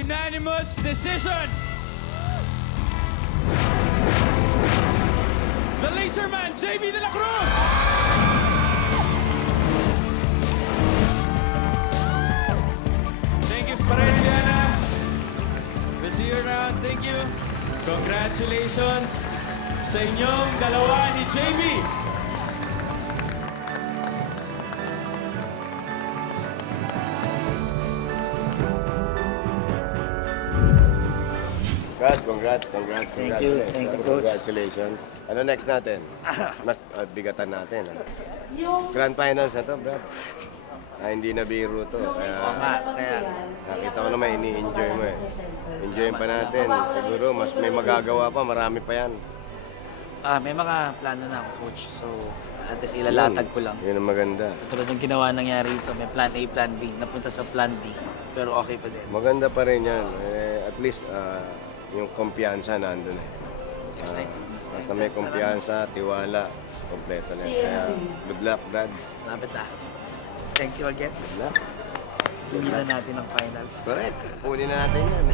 unanimous decision. The Laserman, JB De La Cruz. Thank you, Pareliana. We'll see you around. Thank you. Congratulations sa inyong dalawa ni JB. Brad, congrats. Thank you, Coach. Congratulations. Ano next natin? Mas bigatan natin. Grand finals na to, Brad. Hindi na biro to. Kaya Nakita ko naman, ini-enjoy mo eh. Enjoy pa natin. Siguro, mas may magagawa pa. Marami pa yan. may mga plano na ako, Coach. So, at least ilalatag ko lang. Yun ang maganda. Tulad ng ginawa nangyari ito, may plan A, plan B, napunta sa plan D, pero okay pa din. Maganda pa rin yan. At least, yung kumpiyansa nandun eh. Excited. Basta may kumpiyansa, tiwala, kompleto na yan. Kaya, good luck, Brad. Lapit na. Thank you again. Good luck. Uwi na natin ang finals. Correct. Kunin na natin yan.